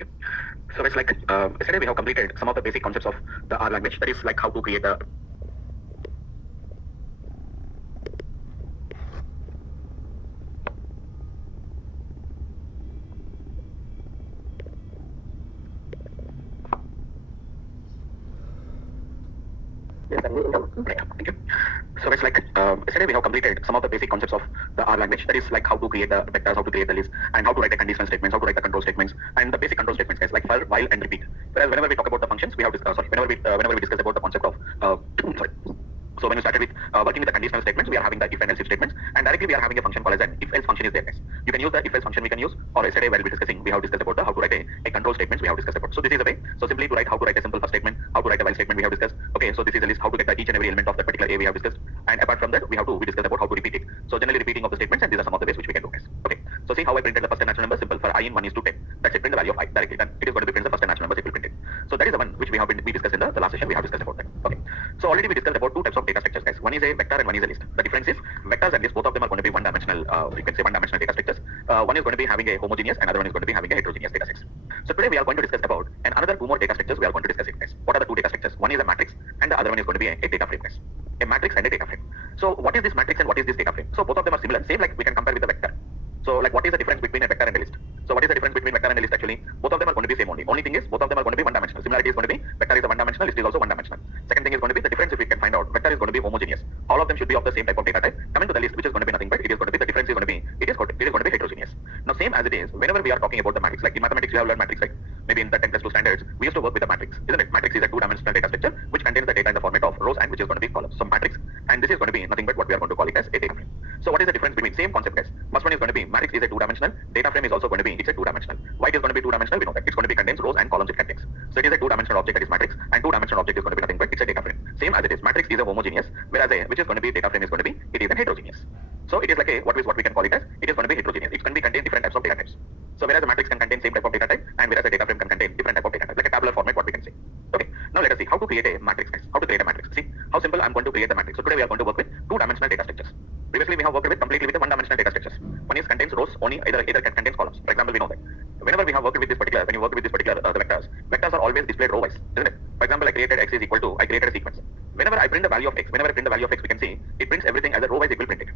Okay. So it's like yesterday we have completed some of the basic concepts of the R language. That is like how to create the Yes, right. Thank you. So it's like yesterday we have completed some of the basic concepts of the R language. That is like how to create the vectors, how to create the list, and how to write the conditional statements, how to write the control statements, and the basic control statements guys, like for, while, and repeat. Whereas whenever we talk about the functions, we have discussed. Whenever we discuss about the concept of sorry. So when we started with working with the conditional statements, we are having the if and else if statements, and directly we are having a function called as an if else function is there guys. You can use the if else function we can use, or yesterday while we discussing, we have discussed about the how to write a control statements we have discussed about. So this is a way. So simply to write how to write a simple first statement, how to write a while statement we have discussed. Okay, so this is a list how to get the each and every element of the particular A we have discussed, and apart from that we discussed about how to repeat it. So generally repeating of the statements, and these are some of the ways which we can do guys. Okay, so see how I printed the first and natural number simple for I in 1 is to 10. That's it, print the value of I directly. Then it is going to be print the first and natural numbers it will print it. So that is the one which we discussed in the last session. We have discussed about that. Okay, so already we discussed about two types of data structures guys. One is a vector and one is a list. The difference is vectors and lists, both of them are going to be one dimensional, you can say one dimensional data structures. One is going to be having a homogeneous, and another one is going to be having a heterogeneous data sets. So today we are going to discuss about and another two more data structures we are going to discuss it guys. What are the two data structures? One is a matrix and the other one is going to be a data frame guys. A matrix and a data frame. So what is this matrix and what is this data frame? So both of them are similar, same like we can compare with the vector. So like what is the difference between a vector and a list? So what is the difference between vector and a list actually? Both of them are going to be same only. Only thing is both of them are going to be one dimensional. Similarity is going to be vector is a one dimensional, list is also one dimensional. Second thing is going to be the difference if we can find out. Vector is going to be homogeneous. All of them should be of the same type of data type. Coming to the list, which is going to be nothing but it is going to be the difference is going to be it is going to be heterogeneous. Now same as it is whenever we are talking about the matrix, like in mathematics we have learned matrix, right? Maybe in the 10+2 standards we used to work with a matrix, isn't it? Matrix is a two-dimensional data structure which contains the data in the format of rows and which is going to be columns. So matrix, and this is going to be nothing but what we are going to call it as a data frame. So what is the difference between same concept guys? First one is going to be matrix is a two-dimensional, data frame is also going to be it's a two-dimensional. Why it is going to be two-dimensional? We know that it's going to be contains rows and columns it contains. So it is a two-dimensional object, that is matrix, and two-dimensional object is going to be nothing but it's a data frame. Same as it is, matrix is a homogeneous, whereas a which is going to be data frame is going to be it is a heterogeneous. So it is like a what we can call it as it is going to be heterogeneous. It can be contain different types of data types. So whereas a matrix can contain same type of data type, and whereas a data frame can contain different type of data type, like a tabular format what we can say. Okay, now let us see how to create a matrix guys. How to create a matrix. See how simple I'm going to create the matrix. So today we are going to work with two-dimensional data structures. Previously we have worked with completely with the one-dimensional data structures. One is contains rows only, either contains columns. For example, we know that whenever we have worked with this particular, when you work with this particular the vectors are always displayed row wise, isn't it? For example, I created x is equal to, I created a sequence. Whenever I print the value of x, we can see it prints everything as a row wise. It will print it.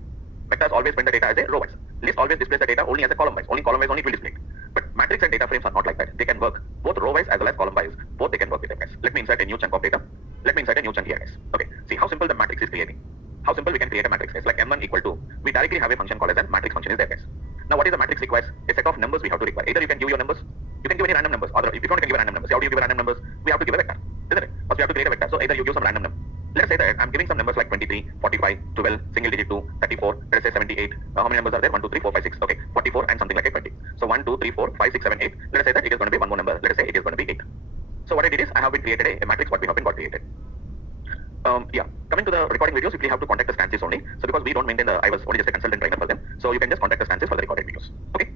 Vectors always print the data as a row wise. List always displays the data only as a column wise. Only column wise only it will display. But matrix and data frames are not like that. They can work both row wise as well as column wise. Both they can work with them guys. Let me insert a new chunk of data. Let me insert a new chunk here guys. Okay. See how simple the matrix is creating. How simple we can create a matrix guys. Like m1 equal to, we directly have a function called as a matrix function is there guys. Now what is the matrix requires? A set of numbers we have to require. Either you can give your numbers, you can give any random numbers, or if you don't can give a random numbers. How do you give a random numbers? We have to give a vector, isn't it? First we have to create a vector. So either you give some random number. Let's say that I'm giving some numbers like 23, 45, 12, single digit 2, 34, let's say 78. How many numbers are there? 1, 2, 3, 4, 5, 6. Okay, 44 and something like a 20. So 1, 2, 3, 4, 5, 6, 7, 8. Let us say that it is going to be one more number. Let us say it is going to be 8. So what I did is I have been created a matrix what we have been got created. Yeah, coming to the recording videos, you really have to contact the stances only. So because we don't maintain I was only just a consultant trainer for them. So you can just contact the stances for the recorded videos. Okay.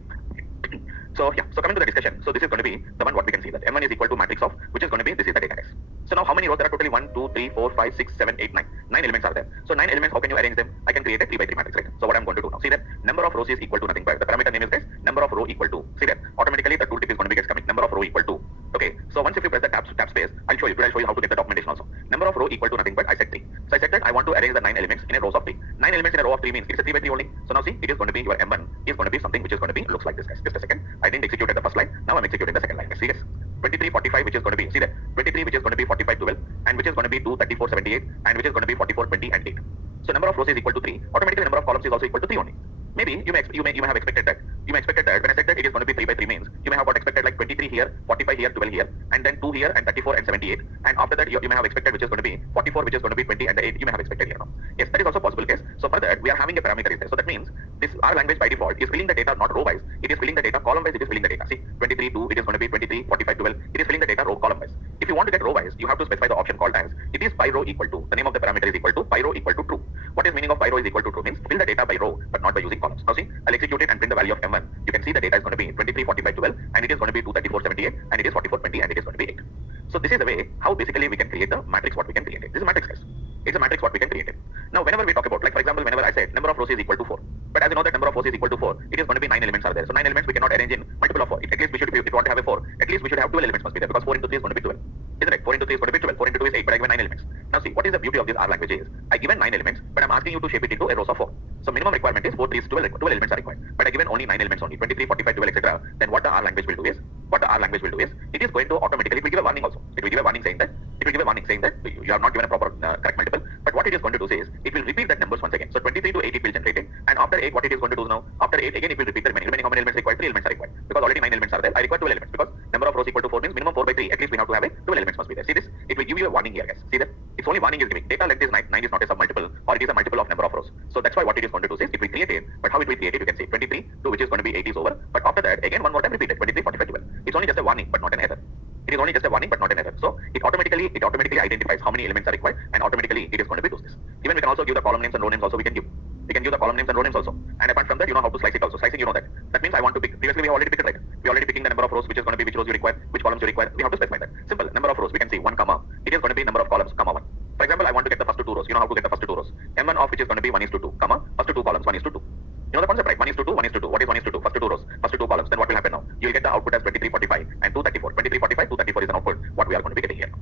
So yeah, so coming to the discussion, so this is going to be the one what we can see that m1 is equal to matrix of, which is going to be this is the data guys. So now how many rows there are totally? 1, 2, 3, 4, 5, 6, 7, 8, 9. 9 elements are there. So 9 elements, how can you arrange them? I can create a 3 by 3 matrix, right? So what I'm going to do now, see that number of rows is equal to nothing but the parameter name is guys number of row equal to. See that automatically the tooltip is going to be gets coming number of row equal to. Okay, so once if you press the tab space, I'll show you how to get the documentation also. Number of row equal to nothing but I said 3. So I said that I want to arrange the 9 elements in a rows of 3. 9 elements in a row of 3 means it's a 3 by 3 only. So now see, it is going to be your m1 is going to be something which is going to be looks like this guys. Just a second, I didn't execute at the first line. Now I'm executing the second line. See this 23, 45, which is going to be, see that 23, which is going to be 45, 12, and which is going to be 2, 34, 78, and which is going to be 44, 20, and 8. So number of rows is equal to 3. Automatically number of columns is also equal to 3 only. Maybe you may have expected that. You may expected that when I said that it is going to be 3 by 3 means you may have got expected like 23 here, 45 here, 12 here, and then 2 here, and 34 and 78. And after that you may have expected which is going to be 44, which is going to be 20, and the 8 you may have expected here now. Yes, that is also possible case. So for that we are having a parameter is there. So that means this R language by default is filling the data not row wise. It is filling the data column wise. It is filling the data. See 23, 2. It is going to be 23, 45, 12. It is filling the data row column wise. If you want to get row wise, you have to specify the option called as it is by row equal to. The name of the parameter is equal to by row equal to true. What is meaning of by row is equal to true means fill the data by row but not by using columns. Now see, I'll execute it and print the value of m1. You can see the data is going to be 23, 45, 12, and it is going to be 2, 34, 78, and it is 44, 20, and it is going to be 8. So this is the way how basically we can create the matrix what we can create it. This is a matrix guys. It's a matrix what we can create it. Now whenever we talk about, like for example, whenever I said number of rows is equal to 4, But as you know that number of 4s is equal to 4, it is going to be 9 elements are there. So 9 elements we cannot arrange in multiple of 4. At least we should, if you want to have a 4, at least we should have 12 elements must be there, because 4 into 3 is going to be 12. Isn't it? 4 into 3 is going to be 12. 4 into 2 is 8, but I given 9 elements. Now see, what is the beauty of this R language is, I given 9 elements, but I'm asking you to shape it into a rows of 4. So minimum requirement is 4, 3 is 12, 12 elements are required. But I given only 9 elements only, 23, 45, 12, etc. Then what the R language will do is, it is going to automatically, it will give a warning also. It will give a warning saying that you have not given a proper correct multiple. But what it is going to do is, it will repeat that numbers once again. So 23 to 8 it will generate it, and after 8 what it is going to do now? After 8 again it will repeat the remaining. How many elements required? 3 elements are required. Because already 9 elements are there, I require 12 elements, because number of rows equal to 4 means minimum 4 by 3. At least we have to have a 12 elements must be there. See this? It will give you a warning here, guys. See that? It's only warning is giving. Data length is 9 is not a submultiple, or it is a multiple of number of rows. So that's why what it is going to do is, it will create it. But how it will create it? You can see 23 to which is going to be 8 is over. But after that again one more time repeat it. 23, 45, 12. It's only just a warning, but not an error. It is only just a warning, but not an error. So it automatically identifies how many elements are required, and automatically it is going to be do this. Even we can also give the column names and row names also. We can give the column names and row names also. And apart from that, you know how to slice it also. Slicing, you know that. That means I want to pick. Previously we have already picked it, right? We already picking the number of rows, which is going to be which rows you require, which columns you require. We have to specify that. Simple. Number of rows. We can see 1 comma. It is going to be number of columns comma 1. For example, I want to get the first 2 rows. You know how to get the first 2 rows. M1 of which is going to be 1 is to 2 comma first 2 columns 1 is to 2. You know the concept, right? 1 is to 2, 1 is to 2. What is 1 is to 2? First 2 rows, first 2 columns. Then what will happen now? You will get the output as 23, 45 and 234. 23, 45, 234 is an output. What we are going to be getting here.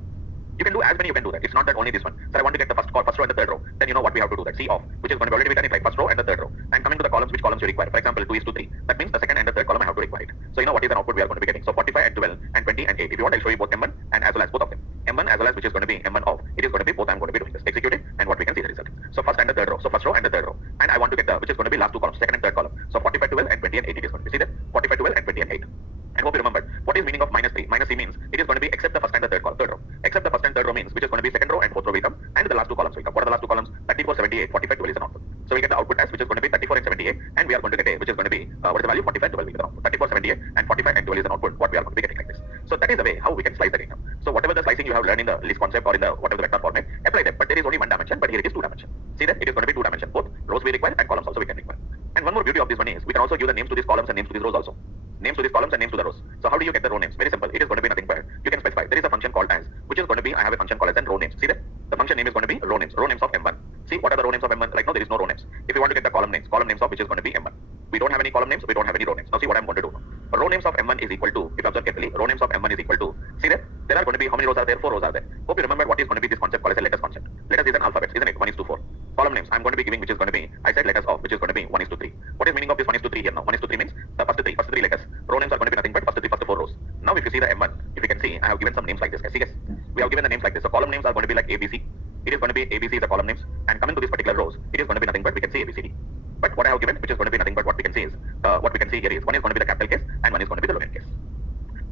You can do as many you can do that. It's not that only this one. So I want to get the first row and the third row. Then you know what we have to do that. C of, which is going to be already be done, right? First row and the third row. And coming to the columns, which columns you require. For example, 2 is to 3. That means the second and the third column I have to require it. So you know what is an output we are going to be getting. So 45 and 12 and 20 and 8. If you want, I'll show you both M1 and as well as both of them. M1 as well as which is going to be M1 of. It is going to be both. I'm going to be doing this. Execute it, and what we can see the result. So first and the third row. So first row and the third row. And I want to get the which is going to be last 2 columns, second and third column. So 45, 12 and 20 and 8 it is going to be. See that? 45, 12 and 20 and 8. And hope you remembered what is meaning of minus 3. Minus 3 means it is going to be except the first and the third row. Except the first and third row means which is going to be second row and fourth row will come, and the last 2 columns will come. What are the last 2 columns? 34, 78, 45, 12 is an output. So we get the output as which is going to be 34 and 78, and we are going to get a which is going to be what is the value? 45 and 12 will be the output. 34, 78 and 45 and 12 is an output. What we are going to be getting like this. So that is the way how we can slice the data. So whatever the slicing you have learned in the list concept or in the whatever the vector format, apply them. But there is only 1 dimension, but here it is 2 dimension. See that? It is going to be 2 dimension. Both rows we require and columns also we can require. And one more beauty of this one is we can also give the names to these columns and names to these rows also. Names to these columns and names to the rows. So how do you get the row names? Very simple. It is going to be nothing but you can specify. There is a function called as, which is going to be I have a function called as and row names. See that? The function name is going to be row names. Row names of M1. See what are the row names of M1? Like no, there is no row names. If you want to get the column names of which is going to be M1. We don't have any column names. We don't have any row names. Now see what I'm going to do. Row names of M1 is equal to, if you observe carefully, row names of M1 is equal to. See that? There are going to be how many rows are there? 4 rows are there. Hope you remember what is going to be this concept called as a letters concept. Letters is an alphabet, isn't it? 1 is to 4. Column names I'm going to be giving which is going to be, I said letters of which is going to be 1 is to 3. What is meaning of this 1 is to 3 here now? 1 is to 3 means the first 3 letters. Row names are going to be nothing but first 4 rows. Now if you see the M1, if you can see, I have given some names like this. See guys, we have given the names like this. So column names are going to be like ABC. It is going to be ABC is the column names, and coming to these particular rows, it is going to be nothing but we can see ABCD. But what I have given, which is going to be nothing but what we can see is, what we can see here is 1 is going to be the capital case and 1 is going to be the lower case.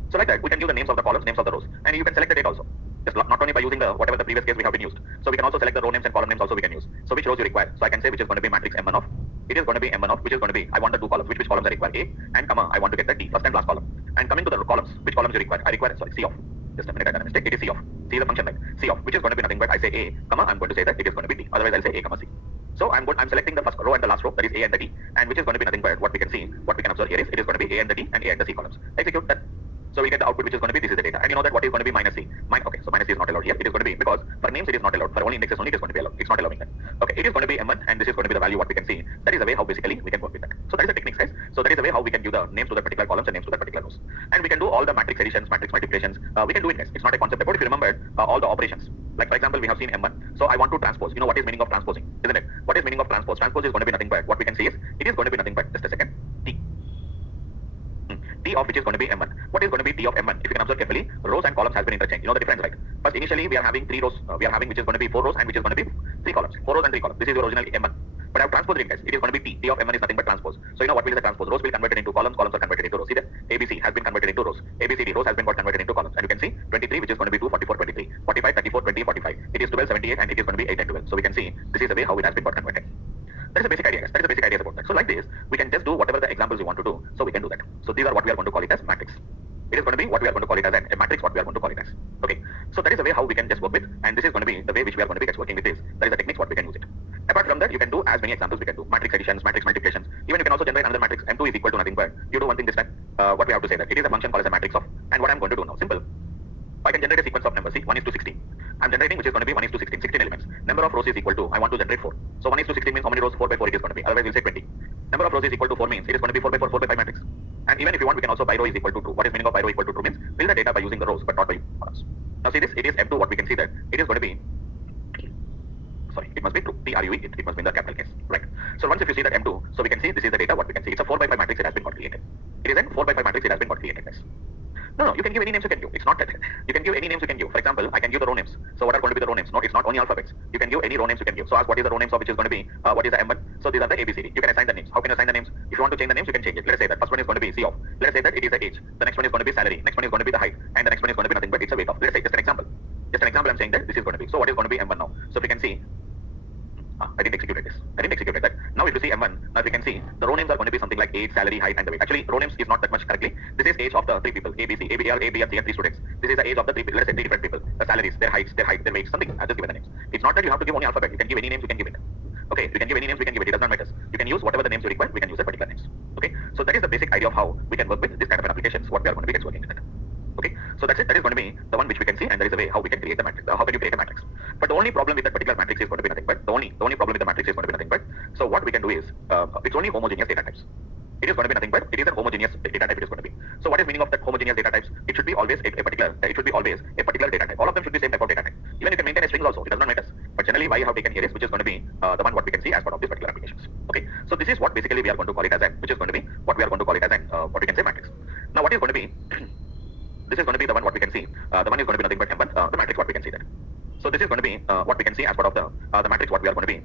So like that, we can give the names of the columns, names of the rows, and you can select the date also. Just not only by using the whatever the previous case we have been used. So we can also select the row names and column names also we can use. So which rows you require? So I can say which is going to be matrix M1 of. It is going to be M1 of which is going to be I want the 2 columns. Which columns I require? A and comma I want to get the D, first and last column. And coming to the columns, which columns you require? I require C of. Just a minute, I got a mistake. It is C of. C is the function like C of, which is going to be nothing but I say A, comma I'm going to say that it is going to be D. Otherwise I'll say A, comma C. So I'm selecting the first row and the last row, that is A and the D, and which is going to be nothing but what we can see, what we can observe here is it is going to be A and the D and A and the C columns. Execute that. So we get the output which is going to be this is the data, and you know that what is going to be minus C. Okay, so minus C is not allowed here. It is going to be because for names it is not allowed. For only indexes only it is going to be allowed. It's not allowing that. Okay, it is going to be M1 and this is going to be the value what we can see. That is the way how basically we can work with that. So that is the technique, guys. So that is the way how we can give the names to the particular columns and names to the particular rows. And we can do all the matrix additions, matrix multiplications. We can do it, guys. It's not a concept. But if you remember all the operations, like for example we have seen M1. So I want to transpose. You know what is meaning of transposing, isn't it? What is meaning of transpose? Transpose is going to be nothing but what we can see is it is going to be nothing but just a second. T of which is going to be M1. What is going to be T of M1? If you can observe carefully, rows and columns has been interchanged. You know the difference, right? First initially we are having 3 rows. We are having which is going to be 4 rows and which is going to be 3 columns. 4 rows and 3 columns. This is your original M1. But I have transposed it, guys. It is going to be T. T of M1 is nothing but transpose. So you know what will be the transpose? Rows will convert it into columns. Columns are converted into rows. See that? ABC has been converted into rows. ABCD rows has been got converted into columns. And you can see 23 which is going to be 2, 44, 23, 45, 34, 20, 45. It is 12, 78 and it is going to be 8 and 12. So we can see this is the way how it has been got converted. That is the basic idea, guys. That is the basic idea about that. So like this, we can just do whatever the examples you want to do. So we can do that. So these are what we are going to call it as matrix. It is going to be what we are going to call it as a matrix, what we are going to call it as. Okay. So that is the way how we can just work with, and this is going to be the way which we are going to be working with this. That is the techniques what we can use it. Apart from that, you can do as many examples we can do. Matrix additions, matrix multiplications. Even you can also generate another matrix. M2 is equal to nothing but you do one thing this time. What we have to say that it is a function called as a matrix of, and what I'm going to do now, simple. I can generate a sequence of numbers. See, 1 is to 16. I'm generating which is going to be 1 is to 16, 16 elements. Number of rows is equal to, I want to generate 4. So 1 is to 16 means how many rows? 4 by 4 it is going to be. Otherwise we'll say 20. Number of rows is equal to 4 means it is going to be 4 by 4, 4 by 5 matrix. And even if you want, we can also by row is equal to true. What is meaning of by row equal to true means fill the data by using the rows but not by columns. Now see this, it is M2 what we can see that it is going to be, sorry, it must be true. TRUE, it must be in the capital case, right? So once if you see that M2, so we can see this is the data what we can see. It's a 4 by 5 matrix, it has been got created. It is a 4 by 5 matrix, it has been got created, guys. No, you can give any names you can give. It's not that. You can give any names you can give. For example, I can give the row names. So what are going to be the row names? No, it's not only alphabets. You can give any row names you can give. So ask what is the row names of which is going to be, what is the M1? So these are the ABCD. You can assign the names. How can you assign the names? If you want to change the names, you can change it. Let us say that first one is going to be C of. Let us say that it is the age. The next one is going to be salary. Next one is going to be the height. And the next one is going to be nothing but it's a weight of. Let us say just an example. Just an example I'm saying that this is going to be. So what is going to be M1 now? So if you can see, I didn't execute this. I didn't execute that. Now if you see M1, now if you can see, the row names are going to be something like age, salary, height, and the weight. Actually, row names is not that much correctly. This is age of the 3 people, A, B, C, A, B, and C, and 3 students. This is the age of the 3 people, let's say 3 different people. The salaries, their heights, their weights, something. I'll just give it the names. It's not that you have to give only alphabet. You can give any names, you can give it. Okay, you can give any names, we can give it. It does not matter. You can use whatever the names you require, we can use the particular names. Okay, so that is the basic idea of how we can work with this kind of an applications, what we are going to be working with it. Okay, so that's it. That is going to be the one which we can see, and there is a way how we can create the matrix. How can you create a matrix? But the only problem with that particular matrix is going to be nothing but the only problem with the matrix is going to be nothing but. So what we can do is it's only homogeneous data types. It is going to be nothing but it is a homogeneous data type. It is going to be. So what is meaning of that homogeneous data types? It should be always a particular. It should be always a particular data type. All of them should be same type of data type. Even you can maintain a strings also. It does not matter. But generally, why you have taken here is which is going to be the one what we can see as part of this particular applications. Okay. So this is what basically we are going to call it as an, which is going to be what we are going to call it as an what we can say matrix. Now what is going to be this is going to be the one what we can see. The one is going to be nothing but M1, the matrix what we can see that. So this is going to be what we can see as part of the matrix what we are going to be.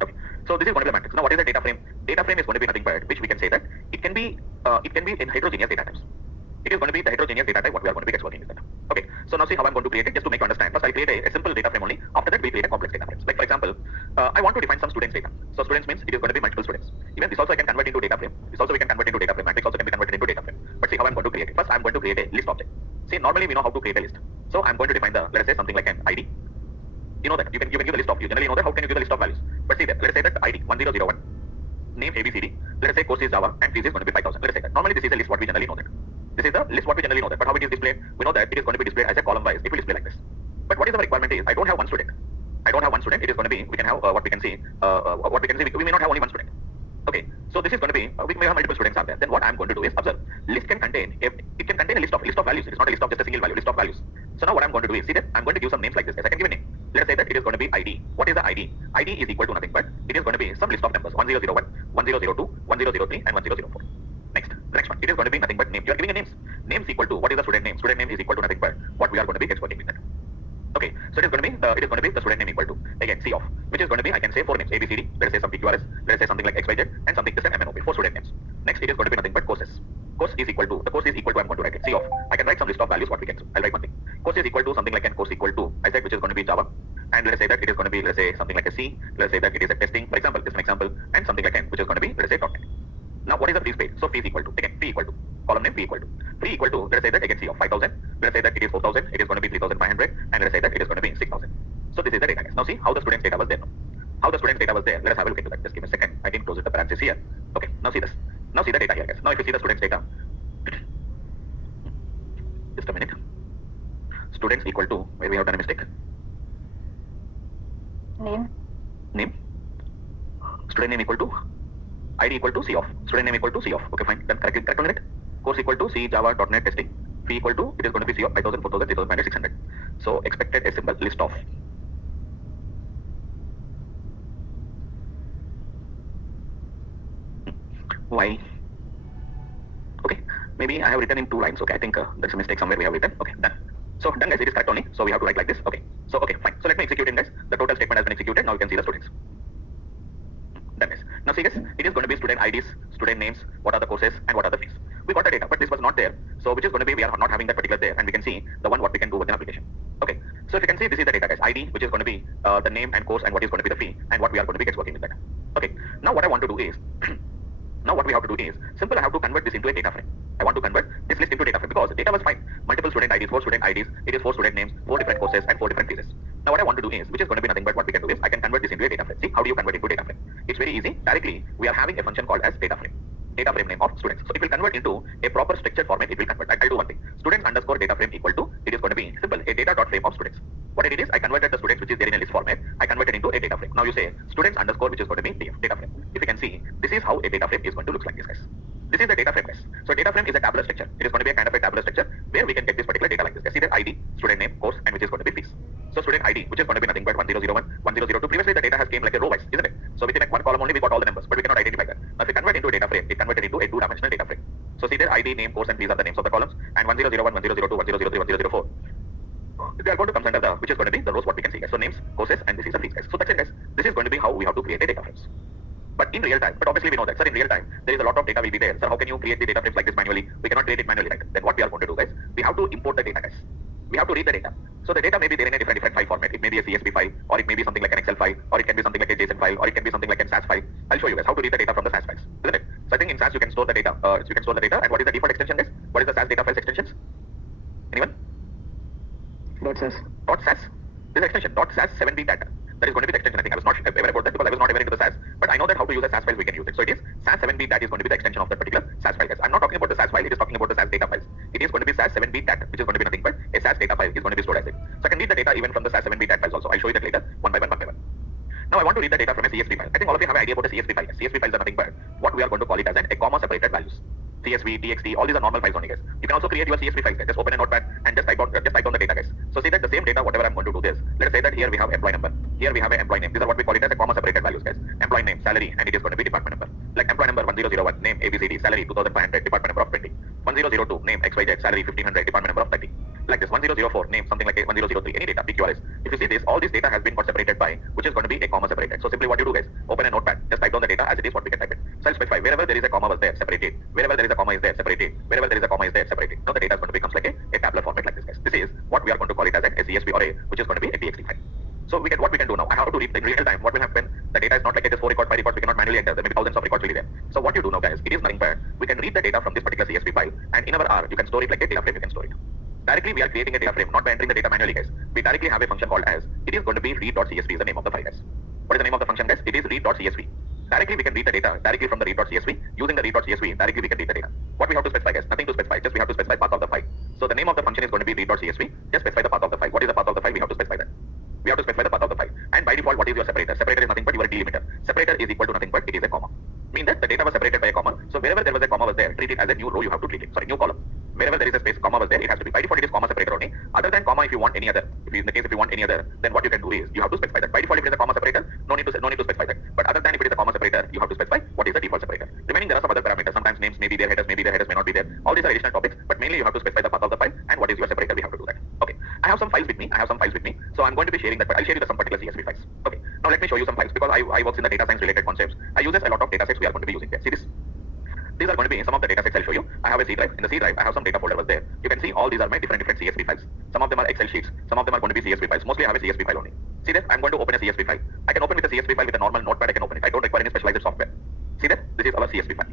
Okay. So this is going to be the matrix. Now what is the data frame? Data frame is going to be nothing but which we can say that it can be in heterogeneous data types. It is going to be the heterogeneous data type what we are going to be working with that. Okay. So now see how I'm going to create it just to make you understand. First I create a simple data frame only. After that we create a complex data frames. Like for example, I want to define some students data. So students means it is going to be multiple students. Even this also I can convert into data frame. This also we can convert into data frame. Matrix also can be converted into data frame. But see how I'm going to create it. First I'm going to create a list object. See normally we know how to create a list. So I'm going to define the, let us say something like an ID. You know that you can give the list of, you generally know that how can you give the list of values. But see that, let us say that ID 1001, name ABCD, let us say course is Java and fees is going to be 5000. Let us say that. Normally this is a list what we generally know that. This is the list what we generally know that. But how it is displayed, we know that it is going to be displayed as a column wise. It will display like this. But what is the requirement is I don't have one student. I don't have one student. It is going to be, we can have what we can see, we may not have only one student. Okay, so this is going to be, we may have multiple students out there. Then what I'm going to do is observe, list can contain, it can contain a list of values. It is not a list of just a single value, list of values. So now what I'm going to do is, see that I'm going to give some names like this. As I can give a name. Let us say that it is going to be ID. What is the ID? ID is equal to nothing but it is going to be some list of numbers 1001, 1002, 1003, and 1004. Next, the next one. It is going to be nothing but name. You are giving a names. Names equal to what is the student name? Student name is equal to nothing but what we are going to be working with that. Okay, so it is going to be the student name equal to again C of, which is going to be I can say 4 names ABCD. Let us say some PQRS. Let us say something like XYZ and something just an MNOP. 4 student names. Next, it is going to be nothing but courses. Course is equal to I'm going to write it C of. I can write some list of values what we can do. I'll write one thing. Course is equal to something like an course equal to I said which is going to be Java. And let us say that it is going to be let's say something like a C. Let us say that it is a testing, for example, just an example, and something like an which is going to be let us say .NET. Now what is the fees paid? So fees equal to again fee equal to column name fee equal to fee equal to let us say that again C of 5000. Let us say that it is 4000. It is going to be 3500, and let us say that it is going to be 6000. So this is the data. Now see how the student's data was there. How the student's data was there. Let us have a look into that. Just give me a second. I didn't close it the parenthesis here. Okay. Now see this. Now see the data here, guys. Now if you see the student's data, just a minute. Students equal to where we have done a mistake. Name. Student name equal to ID equal to C of. Student name equal to C of. Okay, fine. Then correct on it. Course equal to C Java .NET testing. Fee equal to it is going to be C of 5000, 4000, 3500, 600. So expected a simple list of. Why? Okay, maybe I have written in 2 lines. Okay, I think there's a mistake somewhere we have written. Okay, done. So done, guys. It is correct only. So we have to write like this. Okay. So okay, fine. So let me execute it, guys. The total statement has been executed. Now you can see the students. Done, guys. Now see, guys, it is going to be student IDs, student names, what are the courses, and what are the fees. We got the data, but this was not there. So which is going to be we are not having that particular there, and we can see the one what we can do with an application. Okay. So if you can see, this is the data, guys. ID, which is going to be the name and course, and what is going to be the fee, and what we are going to be working with that. Okay. Now what I want to do is. Now what we have to do is, simple, I have to convert this into a data frame. I want to convert this list into data frame because data was fine. Multiple student IDs, 4 student IDs, it is 4 student names, 4 different courses and 4 different phases. Now what I want to do is, which is going to be nothing but what we can do is, I can convert this into a data frame. See, how do you convert into data frame? It's very easy. Directly, we are having a function called as data frame. Data frame name of students. So it will convert into a proper structured format. It will convert. I'll do one thing. students underscore data frame equal to, it is going to be simple, a data dot frame of students. What it is, I converted the students which is there in a list format, I converted into a data frame. Now you say students underscore which is going to be data frame. If you can see, this is how a data frame is going to look like this, guys. This is the data frame, guys. So data frame is a tabular structure. It is going to be a kind of a tabular structure where we can get this particular data like this. Guys. See that ID, student name, course, and which is going to be fees. So student ID, which is going to be nothing but 1001, 1002. Previously the data has came like a row wise, isn't it? So within one column only we got all the numbers, but we cannot identify that. Now if we convert into a data frame, it converted into a two-dimensional data frame. So see there ID, name, course, and fees are the names of the columns, and 1001, 1002, 1003, 1004. They are going to come under the, which is going to be the rows what we can see, guys. So names, courses, and this is the fees, guys. So that's it, guys. This is going to be how we have to create a data frames. But in real time, but obviously we know that, sir, in real time, there is a lot of data will be there. Sir, how can you create the data frames like this manually? We cannot create it manually, right? Then what we are going to do, guys, we have to import the data, guys. We have to read the data. So the data may be there in a different file format. It may be a CSV file, or it may be something like an Excel file, or it can be something like a JSON file, or it can be something like a SAS file. I'll show you guys how to read the data from the SAS files, isn't it? So I think in SAS you can store the data. And what is the default extension, guys? What is the SAS data files extensions? Anyone? .sas. .sas. This extension .sas 7b data. That is going to be the extension. I think I was not aware about that because I was not aware into the SAS. But I know that how to use a SAS file we can use it. So it is SAS 7b that is going to be the extension of that particular SAS file. Guys. I'm not talking about the SAS file. It is talking about the SAS data files. It is going to be SAS 7b data, which is going to be nothing but a SAS data file is going to be stored as it. So I can read the data even from the SAS 7b data files also. I'll show you that later one by one. Now I want to read the data from a CSV file. I think all of you have an idea about a CSV file. CSV files are nothing but what we are going to call it as a comma separated values. CSV, TXT, all these are normal files only, guys. You can also create your CSV files, guys. Just open a notepad and just type down the data, guys. So see that the same data, whatever I'm going to do this. Let's say that here we have employee number. Here we have an employee name. These are what we call it as a comma separated values, guys. Employee name, salary, and it is going to be department number. Like employee number 1001, name ABCD, salary 2500, department number of 20. 1002, name XYZ, salary 1500, department number of 30. Like this, 1004, name something like 1003, any data, PQRS. If you see this, all this data has been got separated by, which is going to be a comma separated. So simply what you do, guys, open a notepad, just type down the data as it is what we can type it. So I'll specify wherever there is a comma was there, separate it. Wherever there is a comma is there, separate it. Wherever there is a comma is there, separate it. Now the data is going to become like a tabular format like this, guys. This is what we are going to call it as a CSV array, which is going to be a TXT file. So what we can do now, I have to read in real time. What will happen? The data is not like it is 4 records, 5 records. We cannot manually enter. There may be thousands of records will be there. So what you do now, guys, it is nothing but we can read the data from this particular CSV file, and in our R, you can store it like a data frame. You can store it. Directly, we are creating a data frame, not by entering the data manually, guys. We directly have a function called as. It is going to be read.csv is the name of the file, guys. What is the name of the function, guys? It is read.csv. Directly, we can read the data directly from the read.csv. Using the read.csv, directly we can read the data. What we have to specify, guys? Nothing to specify. Just we have to specify path of the file. So the name of the function is going to be read.csv. Just specify the path of the file. What is the path of the file? We have to specify that. We have to specify the path of the file. And by default, what is your separator? Separator is nothing but your delimiter. Separator is equal to nothing but it is a comma. Mean that the data was separated by a comma. So wherever there was a comma was there, treat it as a new row. You have to treat it. Sorry, new column. Wherever there is a space, comma was there, it has to be. By default, it is comma separator only. Other than comma, if you want any other, if you want any other, then what you can do is you have to specify that. By default, if it is a comma separator, no need to specify that. But other than if it is a comma separator, you have to specify what is the default separator. Remaining, there are some other parameters. Sometimes names may be there, headers may be there, headers may not be there. All these are additional topics, but mainly you have to specify the path of the file and what is your separator. We have to do that. Okay. I have some files with me. So I'm going to be sharing that, but I'll share you some particular CSV files. Okay. Now let me show you some files because I work in the data science related concepts. I use a lot of data sets we are going to be using there. See this? These are going to be some of the data sets I'll show you. I have a C drive. In the C drive, I have some data folder was there. You can see all these are my different CSV files. Some of them are Excel sheets. Some of them are going to be CSV files. Mostly I have a CSV file only. See that? I'm going to open a CSV file. I can open with a CSV file with a normal notepad. I can open it. I don't require any specialized software. See that? This is our CSV file.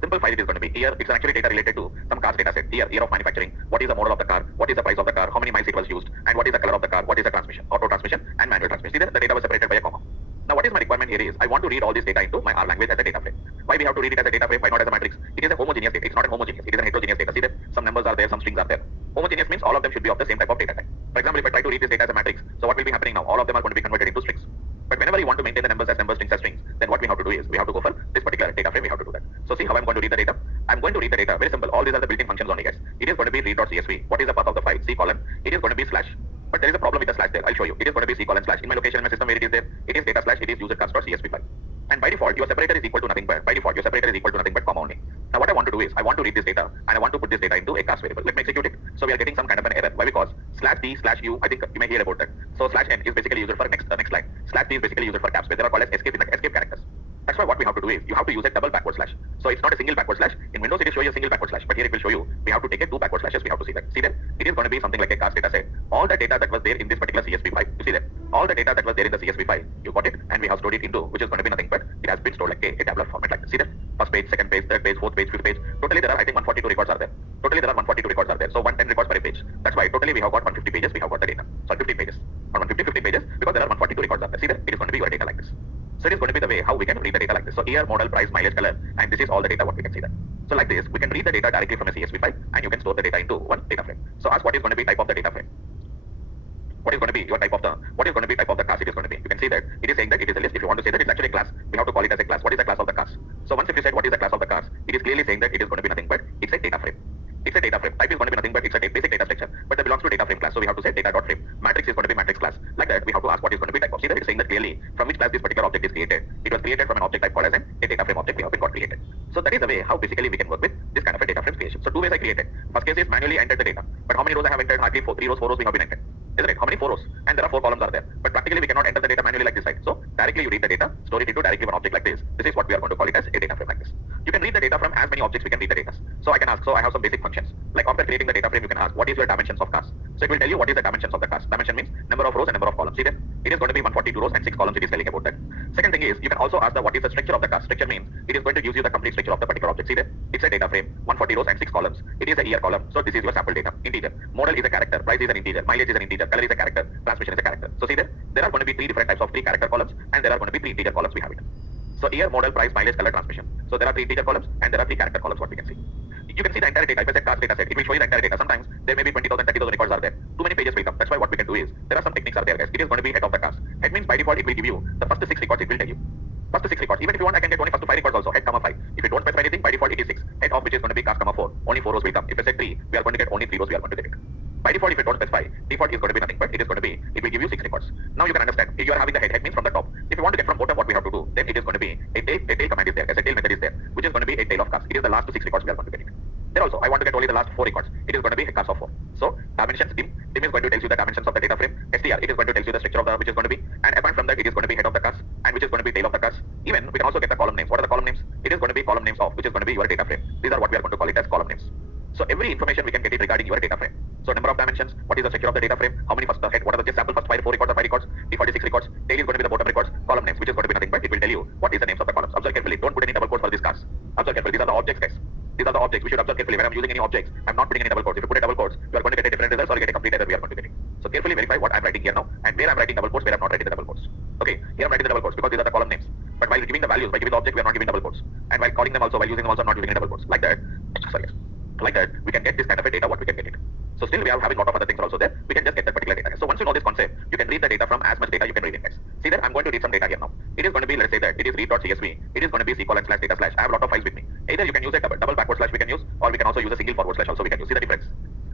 Simple file it is going to be. Here, it's actually data related to some cars data set. Here, year of manufacturing. What is the model of the car? What is the price of the car? How many miles it was used? And what is the color of the car? What is the transmission? Auto transmission and manual transmission. See that? The data was separated by a comma. Now, what is my requirement here is I want to read all this data into my R language as a data frame. Why we have to read it as a data frame? Why not as a matrix? It is a homogeneous data. It's not a homogeneous. It is a heterogeneous data. See that? Some numbers are there, some strings are there. Homogeneous means all of them should be of the same type of data type. For example, if I try to read this data as a matrix, so what will be happening now? All of them are going to be converted into strings. But whenever you want to maintain the numbers as numbers, strings as strings, then what we have to do is we have to go for this particular data frame. We have to do that. So see how I'm going to read the data. I'm going to read the data. Very simple. All these are the built-in functions only, guys. It is going to be read.csv. What is the path of the file? C colon. It is going to be slash. But there is a problem with the slash there. I'll show you. It is going to be C colon slash. In my location, in my system where it is there, it is data slash. It is user cast.csv file. And by default, your separator is equal to nothing but comma only. Now what I want to do is I want to read this data and I want to put this data into a cast variable. Let me execute it. So we are getting some kind of an error. Why? Because /d/u. I think you may hear about that. So /n is basically used for next line. /d is basically used for caps where they are called as escape characters. That's why what we have to do is you have to use a double backward slash. So it's not a single backward slash. In Windows it is showing a single backward slash, but here it will show you we have to take a two backward slashes. We have to see that. See that? It is going to be something like a cast data set. All the data that was there in this particular CSV file. You see that? All the data that was there in the CSV file, you got it, and we have stored it into which is going to be nothing but it has been stored like a tabular format like this. See that? First page, second page, third page, fourth page, fifth page. Totally there are I think 142 records are there. So 110 records per page. That's why totally we have got 150 pages. We have got the data. So 50 pages. Or 150 pages because there are 142 records are there. See that? It is going to be your data like this. So it is going to be the way how we can read the data like this. So year, model, price, mileage, color, and this is all the data what we can see there. So like this, we can read the data directly from a CSV file, and you can store the data into one data frame. So ask what is going to be type of the data frame. What is going to be your type of the, what is going to be type of the class it is going to be. You can see that it is saying that it is a list. If you want to say that it's actually a class, we have to call it as a class. What is the class of the class? So once if you said what is the class of the class, it is clearly saying that it is going to be nothing but it's a data frame. It's a data frame. Type is going to be nothing but it's a basic data structure, but that belongs to data frame class. So we have to say data dot frame. Matrix is going to be matrix class. Like that, we have to ask what is going to be type of. See that it's saying that clearly from which class this particular object is created. It was created from an object type called as a data frame object. We have been got created. So that is the way how basically we can work with this kind of a data frame creation. So two ways I created. First case is manually entered the data. But how many rows I have entered? Hardly 3 rows, 4 rows we have been entered. Isn't it? How many 4 rows? And there are 4 columns are there. But practically we cannot enter the data manually like this, right? So directly you read the data, store it into directly one object like this. This is what we are going to call it as a data frame like this. You can read the data from as many objects we can read the data. So I can ask, so I have some basic functions. Like after creating the data frame, you can ask, what is your dimensions of cars? So it will tell you what is the dimensions of the cars. Dimension means number of rows and number of columns. See there? It is going to be 142 rows and 6 columns. It is telling about that. Second thing is, you can also ask the what is the structure of the car. Structure means it is going to give you the complete structure of the particular object. See there? It's a data frame, 140 rows and 6 columns. It is a year column. So this is your sample data. Integer. Model is a character. Price is an integer. Mileage is an integer. Color is a character. Transmission is a character. So see there? There are going to be 3 different types of 3 character columns, and there are going to be 3 integer columns we have it. So year, model, price, mileage, color, transmission. So there are 3 integer columns and there are 3 character columns what we can see. You can see the entire data. If I say class data set, it will show you the entire data. Sometimes there may be 20,000, 30,000 records are there. Too many pages will come. That's why what we can do is, there are some techniques are there guys. It is going to be head of the class. Head means by default it will give you the first 6 records it will tell you. First 6 records. Even if you want I can get only first 5 records also. Head, 5. If you don't specify anything, by default it is 6. Head of which is going to be class, 4. Only 4 rows will come. If I say 3, we are going to get only 3 rows we are going to get it. By default, if you don't specify, default is going to be nothing, but it is going to be, it will give you 6 records. Now you can understand, if you are having the head means from the top. If you want to get from bottom, what we have to do, then it is going to be a tail command is there, as a tail method is there, which is going to be a tail of cars. It is the last 6 records we are going to get it. There also, I want to get only the last 4 records. It is going to be a class of 4. So, dimensions, dim is going to tell you the dimensions of the data frame. STR, it is going to tell you the structure of the, which is going to be, and apart from that, it is going to be head of the class, and which is going to be tail of the class. Even, we can also get the column names. What are the column names? It is going to be column names of, which is going to be your data frame. These are what we are going to call it as column names. So every information we can get it regarding your data frame. So number of dimensions, what is the structure of the data frame, how many first head, what are the just sample first 4 records or 5 records, default is 6 records, tail is going to be the bottom records, column names, which is going to be nothing but it will tell you what is the names of the columns. Observe carefully, don't put any double quotes for these cars. Observe carefully, these are the objects guys. These are the objects, we should observe carefully. When I'm using any objects, I'm not putting any double quotes. If you put a double quotes, you are going to get a different results or get a complete error we are going to get it. So carefully verify what I'm writing here now and where I'm writing double quotes, where I'm not writing the double quotes. Okay, here I'm writing the double quotes because these are the column names. But while giving the values, by giving the object, we are not giving double quotes. And while calling them also, while using them also, not using any double quotes. Like that, like that, we can get this kind of a data what we can get it. So still we are having a lot of other things also there. We can just get that particular data. So once you know this concept, you can read the data from as much data you can read it guys. See that I'm going to read some data here now. It is going to be, let's say that it is read.csv. It is going to be c:/data/. I have a lot of files with me. Either you can use a double backward slash we can use, or we can also use a single forward slash also we can use. See the difference?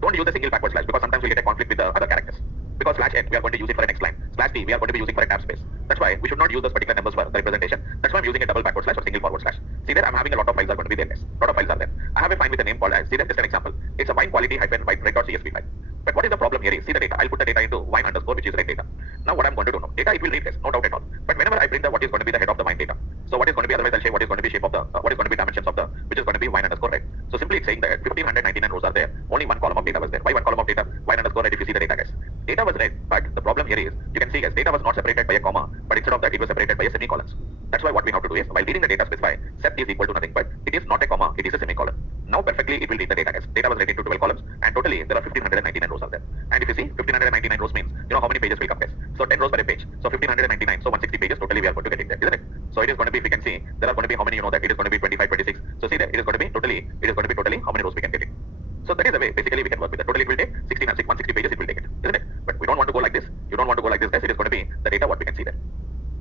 Don't use a single backward slash because sometimes we get a conflict with the other characters. Because /n we are going to use it for a next line. /t we are going to be using for a tab space. That's why we should not use those particular numbers for the representation. That's why I'm using a double backward slash or single forward slash. See there, I'm having a lot of files are going to be there guys. Lot of files are there. I have a file with a name called as, see that just an example. It's a wine quality -red.csv file. But what is the problem here is, see the data. I'll put the data into wine underscore which is red data. Now what I'm going to do now, data it will read this, no doubt at all. But whenever I bring the what is going to be the head of the wine data. So what is going to be, otherwise I'll say what is going to be shape of the, what is going to be dimensions of the, which is going to be wine underscore red. So simply it's saying that 1599 rows are there, only 1 column of data was there. Why 1 column of data? Wine underscore red if you see the data guys. Data was red, but the problem here is, you can see guys, data was not separated by a comma, but instead of that it was separated by a semicolons. That's why what we have to do is, while reading the data specify, set is equal to nothing, but it is not a comma, it is a semicolon. Now perfectly it will read the data guys. Data was read into 12 columns, and totally there are 1599 rows are there. And if you see 1599 rows means, you know how many pages will come guys. So 10 rows per page. So 1599, so 160 pages totally we are going to get it there, isn't it? So it is going to be, if we can see, there are going to be how many, you know that it is going to be 25, 26. So see there, it is going to be totally how many rows we can get it. So that is the way basically we can work with it. Totally it will take 160 pages it will take it, isn't it? But we don't want to go like this. You don't want to go like this guys. It is going to be the data what we can see there.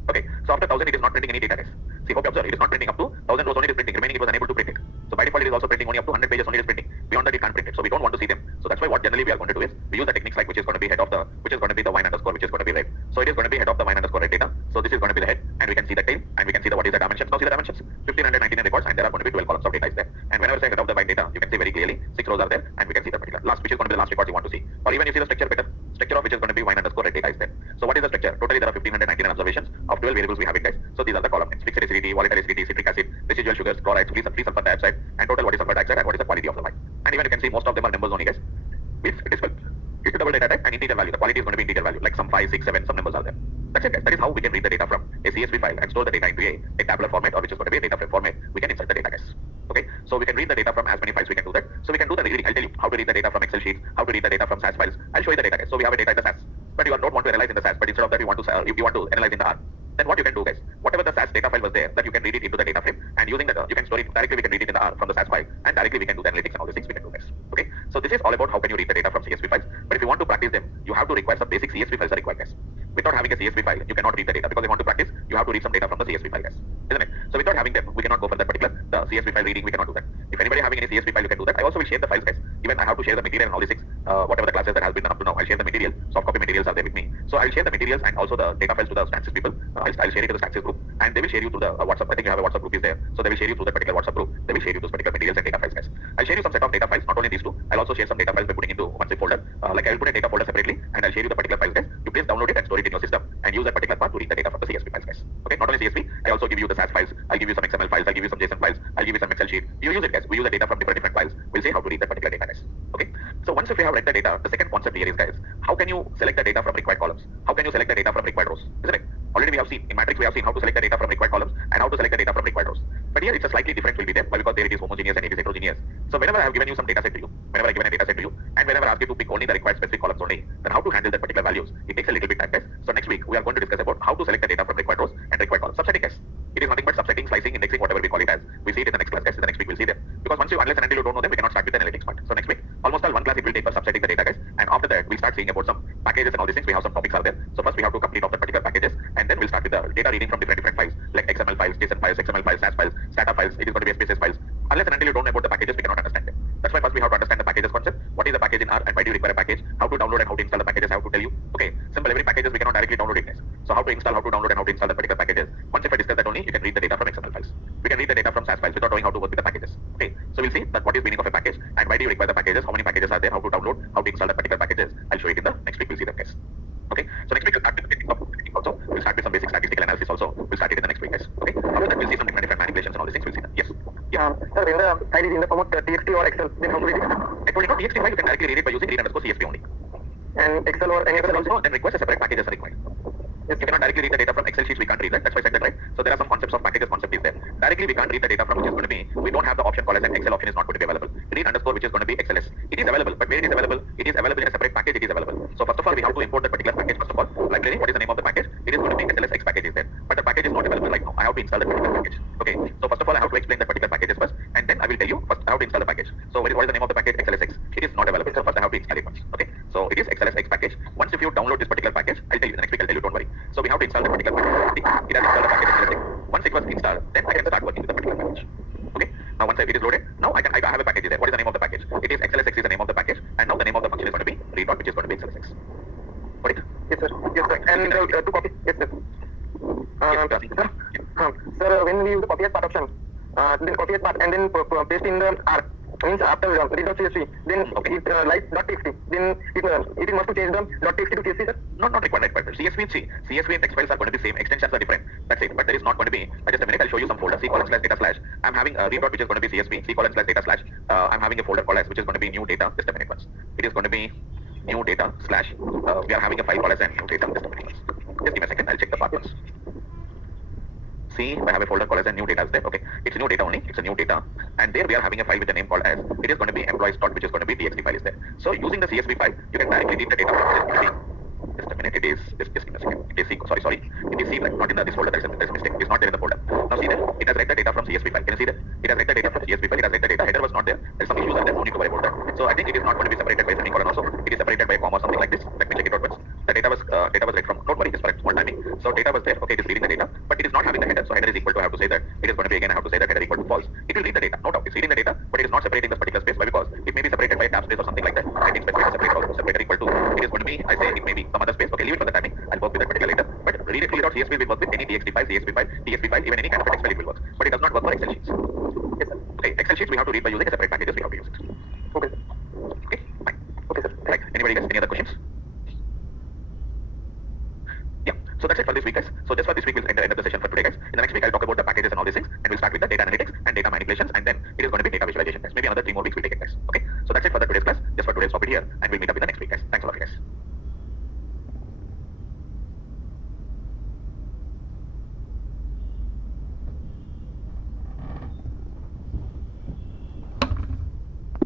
Okay, so after 1000 it is not printing any data guys. See, hope you observe, it is not printing up to 1000 rows only it is printing. Remaining it was unable to print it. So by default it is also printing only up to 100 pages only it is printing. Beyond that it can't print it. So we don't want to see them. So that's why what generally we are going to do is, we use the techniques like which is going to be head of the, which is going to be the wine underscore which is going to be red. So it is going to be head of the wine underscore red data. So this is going to be the head, and we can see the tail, and we can see the what is the dimensions. Now see the dimensions, 1599 records, and there are going to be 12 columns of data is there. And whenever I say head of the wine data, you can see very clearly 6 rows are there, and we can see the particular last, which is going to be the last records you want to see. Or even you see the structure better, structure of which is going to be wine underscore red data is there. So what is the structure? Totally there are 1599 observations of 12 variables we have it guys. So these are the column names: fixed acidity, volatile acidity, citric acid, residual sugars, chlorides, free sulfur dioxide, and total what is sulfur dioxide, and what is the quality of the wine. And even you can see most of them are numbers only guys. It's a double data type and integer value. The quality is going to be integer value, like some 5, 6, 7, some numbers are there. That's it guys. That is how we can read the data from a CSV file and store the data into a tabular format, or which is going to be a data frame format. We can insert the data guys. Okay, so we can read the data from as many files we can do that. So we can do the reading. I'll tell you how to read the data from Excel sheets, how to read the data from SAS files. I'll show you the data guys. So we have a data in the SAS, but you don't want to analyze in the SAS, but instead of that you want to analyze in the R. Then what you can do guys, whatever the SAS was there that you can read it into the data frame, and using that you can store it directly. We can read it in the from the SAS file, and directly we can do the analytics and all these things we can do this. Okay, so this is all about how can you read the data from CSV files. But if you want to practice them, you have to require some basic CSV files are required, guys. Without having a CSV file, you cannot read the data, because if you want to practice, you have to read some data from the CSV file, guys, isn't it? So without having them, we cannot go for that particular the CSV file reading. We cannot do that. If anybody having any CSV file, you can do that. I also will share the files, guys. Even I have to share the material and all these things. Whatever the classes that has been up to now, I'll share the material. Soft copy materials are there with me. So I'll share the materials and also the data files to the Stansys people. I'll share it to the Stansys group, and they will share you through the WhatsApp. I think you have a WhatsApp group is there. So they will share you through that particular WhatsApp group. They will share you those particular materials and data files, guys. I'll share you some set of data files, not only these two. I'll also share some data files by putting into one zip folder. Like I'll put a data folder separately, and I'll share you the particular files, guys. You please download it and store it in your system, and use that particular part to read the data from the CSV files, guys. Okay, not only CSV, I also give you the SAS files. I'll give you some XML files. I'll give you some JSON files. I'll give you some Excel sheet. You use it, guys. We use the data from different files. We'll see how to read that particular data, guys. Okay. So once if you have read the data, the second concept here is, guys, how can you select the data from required columns? How can you select the data from required rows? Isn't it? Already we have seen in Matrix, we have seen how to select the data from required columns and how to select the data from required rows. But here it's a slightly different will be there. Why? Because there it is homogeneous and it is heterogeneous. So whenever I have given you some data set to you, whenever I given a data set to you, and whenever I ask you to pick only the required specific columns only, then how to handle that particular values, it takes a little bit time, guys. So next week we are going to discuss about how to select the data from required rows and required columns. Subsetting, guys. It is nothing but subsetting, slicing, indexing, whatever we call it as. We see it in the next class, guys. In the next week we'll see them. Because once you, unless and until you don't know them, we cannot start with the analytics part. So next week, almost all one class it will take for subsetting the data, guys. And after that, we'll start seeing about some packages and all these things. We have some topics are there. So first we have to complete off the particular packages, and then we'll start with the data reading from different files, like XML files, JSON files, XML files, SAS files, STATA files. It is going to be SPSS files. Unless and until you don't know about the packages, we cannot understand them. That's why first we have to understand the packages concept. What is the package in R, and why do you require a package? How to download and how to install the packages, I have to tell you. Okay, simple. Every packages we cannot directly download it, guys. So how to install, how to download, and how to install the particular packages. Once if I discuss that only, you can read the data from XML files. We can read the data from SAS files without knowing how to work with the packages. Okay, so we'll see that what is meaning of a package and why do you require the packages, how many packages are there, how to download, how to install the particular packages. I'll show it in the next week. We'll see them, guys. Okay, so next week we'll start with the also. We'll start with some basic statistical analysis also. We'll start it in the next week, guys. Okay, after that we'll see some different manipulations and all these things. We'll see that. Yes. Yeah. Sir, when the file is in the form of TXT or Excel, then how to read it? I told you, no, TXT file you can directly read it by using read_CSV only. And Excel or any other Also, then request a separate packages are required. Yes, you cannot directly read the data from Excel sheets. We can't read that. That's why I said that, right? So there are some concepts of packages. Concept is there. Directly we can't read the data from which is going to be. We don't have the option called as an Excel option is not going to be available. Read underscore which is going to be XLS. It is available, but where it is available? It is available in a separate package. It is available. So first of all, we have to import that particular package. First of all, library. What is the name of the package? It is going to be XLSX package is there, but the package is not available right now. I have to install that particular package. Okay. So first of all, I have to explain the particular packages first, and then I will tell you first how to install the package. So what is the name of the package? XLSX. It is not available. So first I have to install it once. Okay. So it is XLSX package. Once if you download this particular package, I'll tell you the next week. I'll tell you. Don't worry. So we have to install the particular package. It has installed the package XLSX. Once it was installed, then I can start working with the particular package. Okay. Now once it is loaded, now I have a package there. What is the name of the package? It is XLSX is the name of the package, and now the name of the function is going to be read dot, which is going to be XLSX. Got it? Yes, sir. Yes, sir. And to copy. Yes, sir. Sir, when we use the copy as part option, then copy as part and then paste in the R. Means after read.csv, then it like.txt, then it is must to change the .txt to csv, sir? Not required, right? CSV and text files are going to be same. Extensions are different. That's it. But there is not going to be. Just a minute, I'll show you some folder. C:/data/. I'm having a read dot which is going to be CSV. C:/data/. I'm having a folder called as which is going to be new data. Just a minute once. It is going to be new data slash. We are having a file called as new data. Just a minute once. Just give me a second. I'll check the part once. See, I have a folder called as a new data is there. Okay, it's new data only. It's a new data, and there we are having a file with a name called as. It is going to be employees dot, which is going to be txt file is there. So using the CSV file, you can directly read the data from just a minute. It is just give me a second. It is C. Sorry. It is C, like not in this folder. There's a mistake. It's not there in the folder. Now see there. It has read the data from CSV file. Can you see that? It has read the data from CSV file. It has read the data. Header was not there. There's some issues are there. No need to worry about that. So I think it is not going to be separated by semicolon also. It is separated by a comma or something like this. Let me check it out once. The data was read from. Don't worry, it's correct. Small timing. So data was there. Okay, it is reading the data, but it is not having the header. So header is equal to. I have to say that it is going to be again. I have to say that header equal to false. It will read the data. No doubt. It's reading the data, but it is not separating this particular space. Why? Because it may be separated by a tab space or something like that. I think specified separator equal to. It is going to be. I say it may be some other space. Okay, leave it for the timing. I'll work with that particular later. But read it read.csv will work with any txt file, CSV file, TSP file, even any kind of a text file it will work. But it does not work for Excel sheets. Yes, sir. Okay, Excel sheets we have to read by using a separate packages. We have to use it. Okay, sir. Okay, fine. Okay, sir. Right. Anybody else? Any other questions? Yeah. So that's it for this week, guys. So just for this week, we'll end the session for today, guys. In the next week, I'll talk about the packages and all these things, and we'll start with the data analytics and data manipulations, and then it is going to be data visualization, guys. Maybe another 3 more weeks we'll take it, guys. Okay. So that's it for the today's class. Just for today's topic here, and we'll meet up in the next week, guys. Thanks a lot, guys.